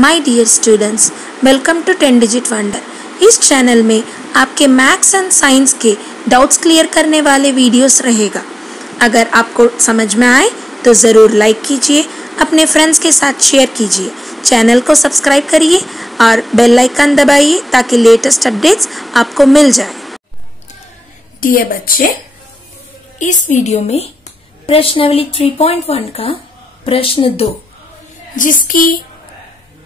My dear students, welcome to 10 digit wonder. इस channel में आपके मैथ्स एंड साइंस के डाउट्स क्लियर करने वाले वीडियोस रहेगा। अगर आपको समझ में आए तो ज़रूर लाइक कीजिए, अपने फ्रेंड्स के साथ शेयर कीजिए, चैनल को सब्सक्राइब करिए और बेल आइकन दबाइए ताकि लेटेस्ट अपडेट्स आपको मिल जाए। डियर बच्चे, इस वीडियो में प्रश्नावली 3.1 का प्रश्न 2, जिसकी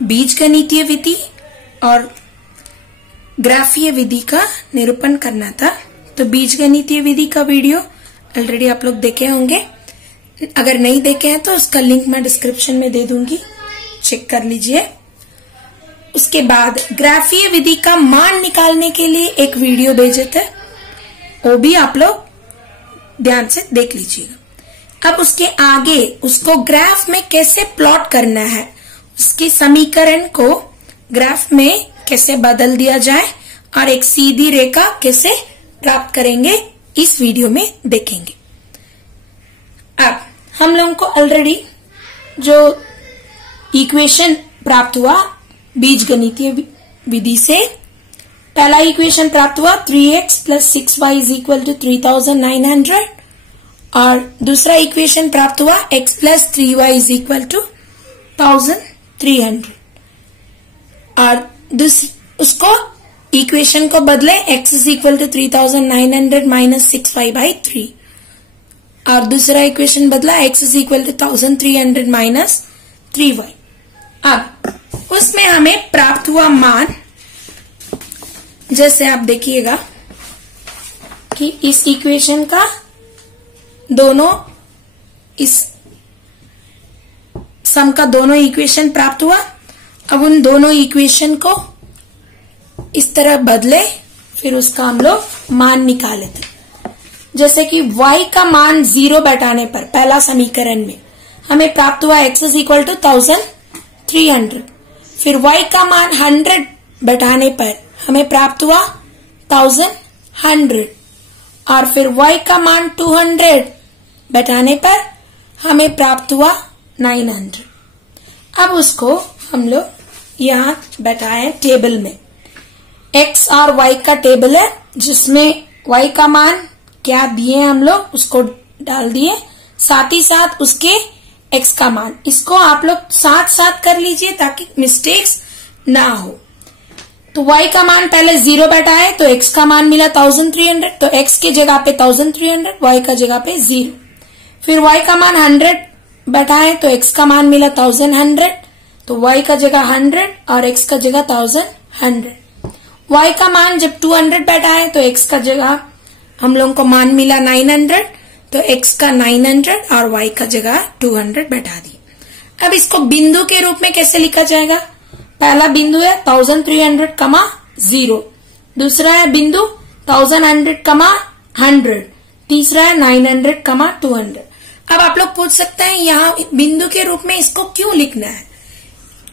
बीजगणितीय विधि और ग्राफीय विधि का निरूपण करना था। तो बीजगणितीय विधि का वीडियो ऑलरेडी आप लोग देखे होंगे। अगर नहीं देखे हैं तो उसका लिंक मैं डिस्क्रिप्शन में दे दूंगी, चेक कर लीजिए। उसके बाद ग्राफीय विधि का मान निकालने के लिए एक वीडियो भेजे थे, वो भी आप लोग ध्यान से देख लीजिएगा। अब उसके आगे उसको ग्राफ में कैसे प्लॉट करना है, उसकी समीकरण को ग्राफ में कैसे बदल दिया जाए और एक सीधी रेखा कैसे प्राप्त करेंगे, इस वीडियो में देखेंगे। अब हम लोगों को ऑलरेडी जो इक्वेशन प्राप्त हुआ बीजगणितीय विधि से, पहला इक्वेशन प्राप्त हुआ 3x + 6y = 3900 और दूसरा इक्वेशन प्राप्त हुआ x + 3y = 1300 और उसको इक्वेशन को बदले x = 3900 - 6y/3 और दूसरा इक्वेशन बदला x = 1300 - 3y। अब उसमें हमें प्राप्त हुआ मान, जैसे आप देखिएगा कि इस इक्वेशन का दोनों, इस सम का दोनों इक्वेशन प्राप्त हुआ। अब उन दोनों इक्वेशन को इस तरह बदले, फिर उसका हम लोग मान निकाले थे। जैसे कि y का मान 0 बैठाने पर पहला समीकरण में हमें प्राप्त हुआ x = 1300, फिर y का मान 100 बैठाने पर हमें प्राप्त हुआ 1100 और फिर y का मान 200 बैठाने पर हमें प्राप्त हुआ 900। अब उसको हम लोग यहाँ बैठाए टेबल में। x और y का टेबल है, जिसमें y का मान क्या दिए हम लोग उसको डाल दिए, साथ ही साथ उसके x का मान। इसको आप लोग साथ साथ कर लीजिए ताकि मिस्टेक्स ना हो। तो y का मान पहले 0 बैठाए तो x का मान मिला 1300, तो x के जगह पे 1300, y का जगह पे 0। फिर y का मान 100 बैठाए तो x का मान मिला 1100, तो y का जगह 100 और x का जगह 1100। y का मान जब 200 बैठाए तो x का जगह हम लोगों को मान मिला 900, तो x का 900 और y का जगह 200 बैठा दिए। अब इसको बिंदु के रूप में कैसे लिखा जाएगा? पहला बिंदु है 1300, 0, दूसरा है बिंदु 1100, 100, तीसरा है 900, 200। अब आप लोग पूछ सकते हैं यहाँ बिंदु के रूप में इसको क्यों लिखना है?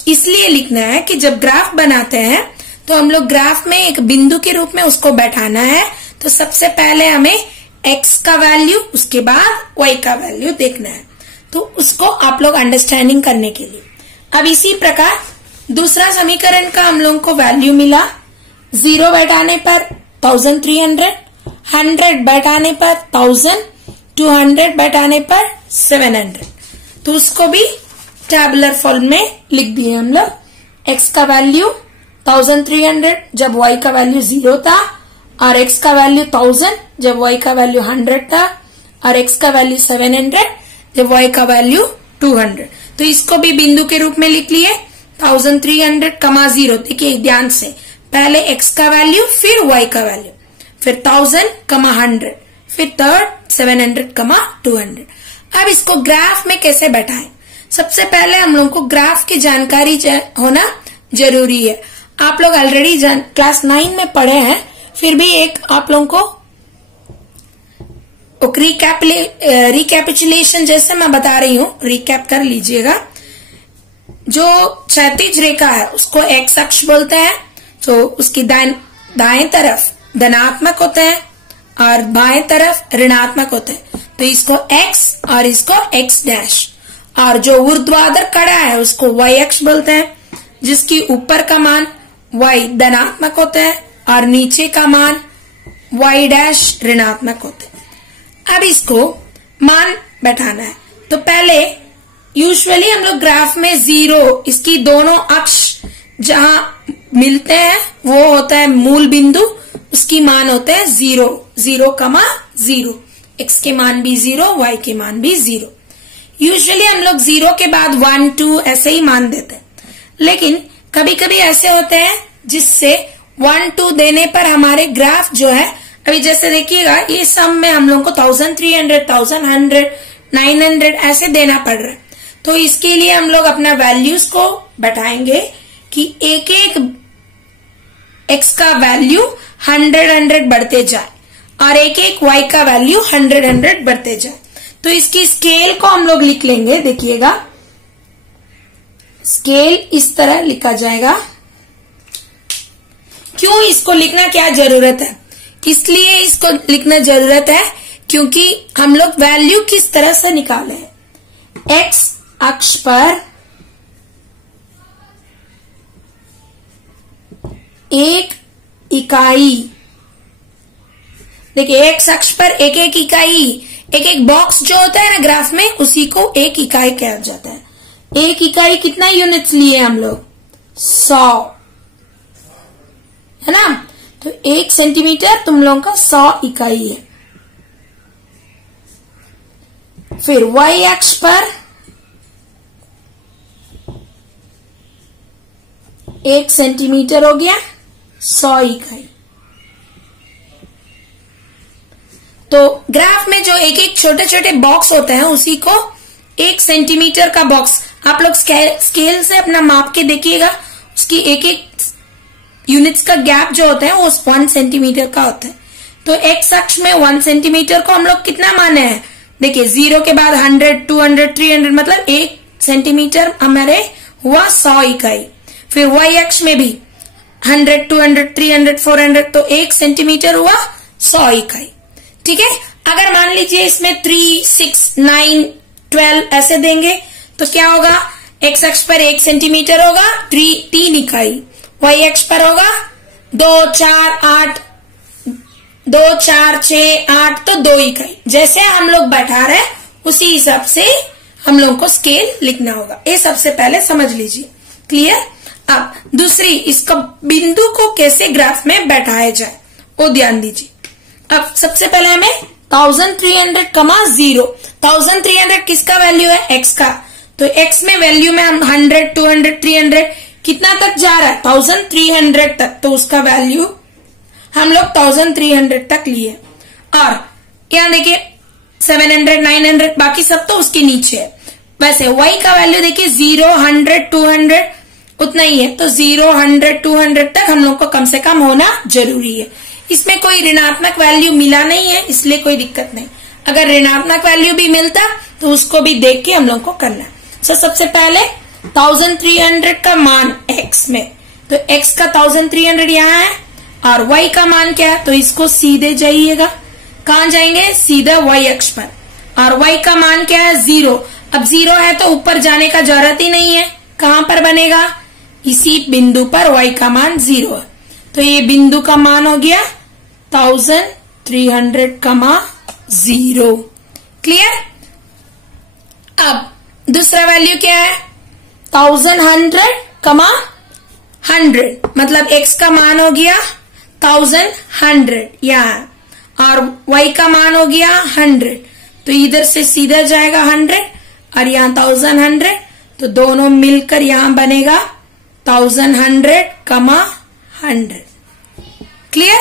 इसलिए लिखना है कि जब ग्राफ बनाते हैं तो हम लोग ग्राफ में एक बिंदु के रूप में उसको बैठाना है, तो सबसे पहले हमें x का वैल्यू, उसके बाद y का वैल्यू देखना है। तो उसको आप लोग अंडरस्टैंडिंग करने के लिए, अब इसी प्रकार दूसरा समीकरण का हम लोगों को वैल्यू मिला 0 बैठाने पर 1300, 100 बैठाने पर 1000, 200 बैठाने पर 700। तो उसको भी टैबुलर फॉर्म में लिख दिए हम लोग। x का वैल्यू 1300 जब y का वैल्यू 0 था, और x का वैल्यू 1000 जब y का वैल्यू 100 था, और x का वैल्यू 700 जब y का वैल्यू 200। तो इसको भी बिंदु के रूप में लिख लिए 1300, 0। देखिए ध्यान से, पहले x का वैल्यू, फिर y का वैल्यू, फिर 1000, 100, फिर थर्ड 700, 200। अब इसको ग्राफ में कैसे बैठाएं? सबसे पहले हम लोगों को ग्राफ की जानकारी होना जरूरी है। आप लोग ऑलरेडी क्लास 9 में पढ़े हैं, फिर भी एक आप लोगों को रिकैपिचुलेशन जैसे मैं बता रही हूँ, रिकैप कर लीजिएगा। जो क्षैतिज रेखा है उसको x अक्ष बोलते हैं, तो उसकी दाएं तरफ धनात्मक होते हैं और बाएं तरफ ऋणात्मक होते हैं, तो इसको x और इसको x डैश। और जो ऊर्ध्वाधर कड़ा है उसको y अक्ष बोलते हैं, जिसकी ऊपर का मान y धनात्मक होता है और नीचे का मान y डैश ऋणात्मक होता है। अब इसको मान बैठाना है। तो पहले यूजुअली हम लोग ग्राफ में 0, इसकी दोनों अक्ष जहां मिलते हैं वो होता है मूल बिंदु, उसकी मान होते हैं 0, 0,0, x के मान भी 0, y के मान भी 0। यूजुअली हम लोग 0 के बाद 1, 2 ऐसे ही मान देते हैं, लेकिन कभी कभी ऐसे होते हैं जिससे 1, 2 देने पर हमारे ग्राफ जो है, अभी जैसे देखिएगा ये सम में हम लोग को 1300, 1100, 900 ऐसे देना पड़ रहा है। तो इसके लिए हम लोग अपना वैल्यूज को बैठाएंगे कि एक एक x का वैल्यू 100 बढ़ते जाए और एक एक y का वैल्यू 100 बढ़ते जाए। तो इसकी स्केल को हम लोग लिख लेंगे। देखिएगा स्केल इस तरह लिखा जाएगा। क्यों इसको लिखना क्या जरूरत है? इसलिए इसको लिखना जरूरत है क्योंकि हम लोग वैल्यू किस तरह से निकाले हैं। x अक्ष पर एक इकाई, देखिए x अक्ष पर एक एक इकाई, एक एक बॉक्स जो होता है ना ग्राफ में, उसी को एक इकाई कहा जाता है। एक इकाई कितना यूनिट्स लिए हम लोग? 100, है ना। तो 1 सेंटीमीटर तुम लोगों का 100 इकाई है। फिर y अक्ष पर 1 सेंटीमीटर हो गया 100 इकाई। तो ग्राफ में जो एक एक छोटे छोटे बॉक्स होते हैं उसी को 1 सेंटीमीटर का बॉक्स, आप लोग स्केल से अपना माप के देखिएगा, उसकी एक एक यूनिट्स का गैप जो होता है वो 1 सेंटीमीटर का होता है। तो x अक्ष में 1 सेंटीमीटर को हम लोग कितना माने हैं? देखिए 0 के बाद 100, 200, 300 मतलब 1 सेंटीमीटर हमारे हुआ 100 इकाई। फिर y अक्ष में भी 100, 200, 300, 400 तो 1 सेंटीमीटर हुआ 100 इकाई। ठीक है। अगर मान लीजिए इसमें 3, 6, 9, 12 ऐसे देंगे तो क्या होगा? x अक्ष पर 1 सेंटीमीटर होगा 3 इकाई, y अक्ष पर होगा 2, 4, 8, 2, 4, 6, 8 तो 2 इकाई। जैसे हम लोग बैठा रहे उसी हिसाब से हम लोग को स्केल लिखना होगा। ये सबसे पहले समझ लीजिए। क्लियर? अब दूसरी, इसका बिंदु को कैसे ग्राफ में बैठाया जाए वो ध्यान दीजिए। अब सबसे पहले हमें 1300, 1300 किसका वैल्यू है? x का। तो x में वैल्यू में हम 100, 200, 300 कितना तक जा रहा है? 1300 तक। तो उसका वैल्यू हम लोग 1300 तक लिए। और यहाँ देखिए 700, 900 बाकी सब तो उसके नीचे है। वैसे y का वैल्यू देखिए 0, 100, 200 उतना ही है। तो 0, 100, 200 तक हम लोग को कम से कम होना जरूरी है। इसमें कोई ऋणात्मक वैल्यू मिला नहीं है इसलिए कोई दिक्कत नहीं। अगर ऋणात्मक वैल्यू भी मिलता तो उसको भी देख के हम लोग को करना है। सबसे पहले 1300 का मान x में, तो x का 1300 यहाँ है और y का मान क्या है? तो इसको सीधे जाइएगा। कहाँ जाएंगे? सीधा y अक्ष पर। और y का मान क्या है? 0। अब 0 है तो ऊपर जाने का जरूरत ही नहीं है। कहाँ पर बनेगा? इसी बिंदु पर y का मान 0 है। तो ये बिंदु का मान हो गया 1300,0। क्लियर? अब दूसरा वैल्यू क्या है? 1100, मतलब x का मान हो गया 1100 यहाँ और y का मान हो गया 100। तो इधर से सीधा जाएगा 100 और यहाँ 1100, तो दोनों मिलकर यहाँ बनेगा 1100, 100। क्लियर?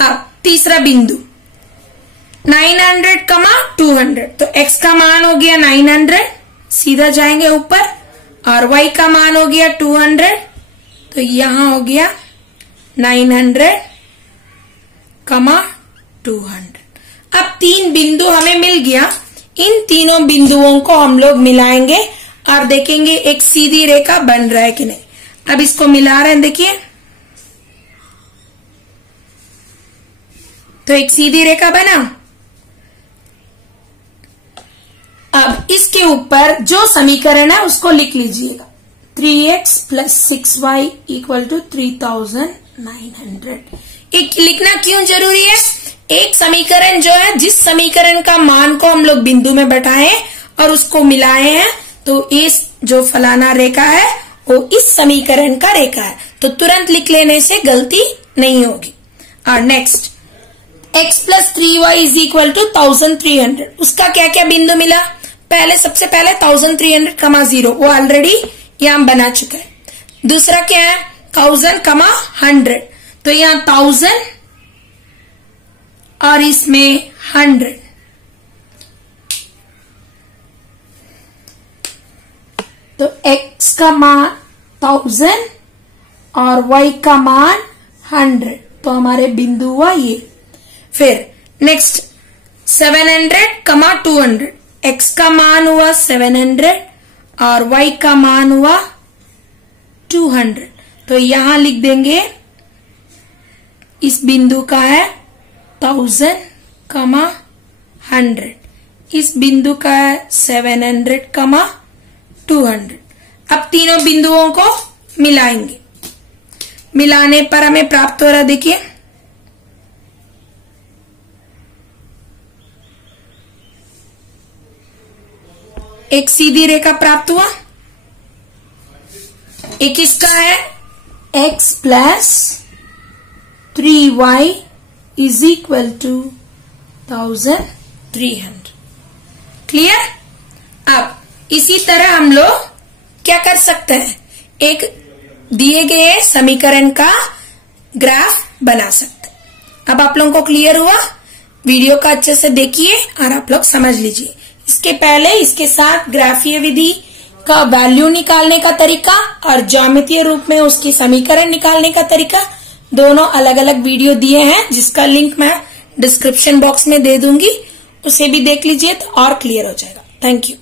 अब तीसरा बिंदु 900, 200, तो x का मान हो गया 900, सीधा जाएंगे ऊपर और y का मान हो गया 200, तो यहां हो गया 900, 200। अब 3 बिंदु हमें मिल गया। इन तीनों बिंदुओं को हम लोग मिलाएंगे और देखेंगे एक सीधी रेखा बन रहा है कि नहीं। अब इसको मिला रहे हैं, देखिए तो एक सीधी रेखा बना। अब इसके ऊपर जो समीकरण है उसको लिख लीजिएगा। 3x plus 6y equal to 3900। एक लिखना क्यों जरूरी है? एक समीकरण जो है, जिस समीकरण का मान को हम लोग बिंदु में बैठाए और उसको मिलाए हैं, तो इस जो फलाना रेखा है वो इस समीकरण का रेखा है, तो तुरंत लिख लेने से गलती नहीं होगी। और next, x plus 3y is equal to 1300। उसका क्या क्या बिंदु मिला? सबसे पहले 1300, वो ऑलरेडी यहां बना चुका है। दूसरा क्या है? 1000, तो यहां 1000 और इसमें 100। तो x का मान 1000 और y का मान 100, तो हमारे बिंदु हुआ ये। फिर नेक्स्ट 700, 200, x का मान हुआ 700 और y का मान हुआ 200, तो यहां लिख देंगे इस बिंदु का है 1000, 100, इस बिंदु का है 700, 200। अब तीनों बिंदुओं को मिलाएंगे। मिलाने पर हमें प्राप्त हो रहा, देखिए एक सीधी रेखा प्राप्त हुआ। एक इसका है x plus 3y is equal to 1300। Clear? अब इसी तरह हम लोग क्या कर सकते हैं, एक दिए गए समीकरण का ग्राफ बना सकते हैं। अब आप लोगों को क्लियर हुआ? वीडियो का अच्छे से देखिए और आप लोग समझ लीजिए। इसके पहले इसके साथ ग्राफीय विधि का वैल्यू निकालने का तरीका और ज्यामितीय रूप में उसकी समीकरण निकालने का तरीका, दोनों अलग अलग वीडियो दिए हैं, जिसका लिंक मैं डिस्क्रिप्शन बॉक्स में दे दूंगी। उसे भी देख लीजिए तो और क्लियर हो जाएगा। Thank you.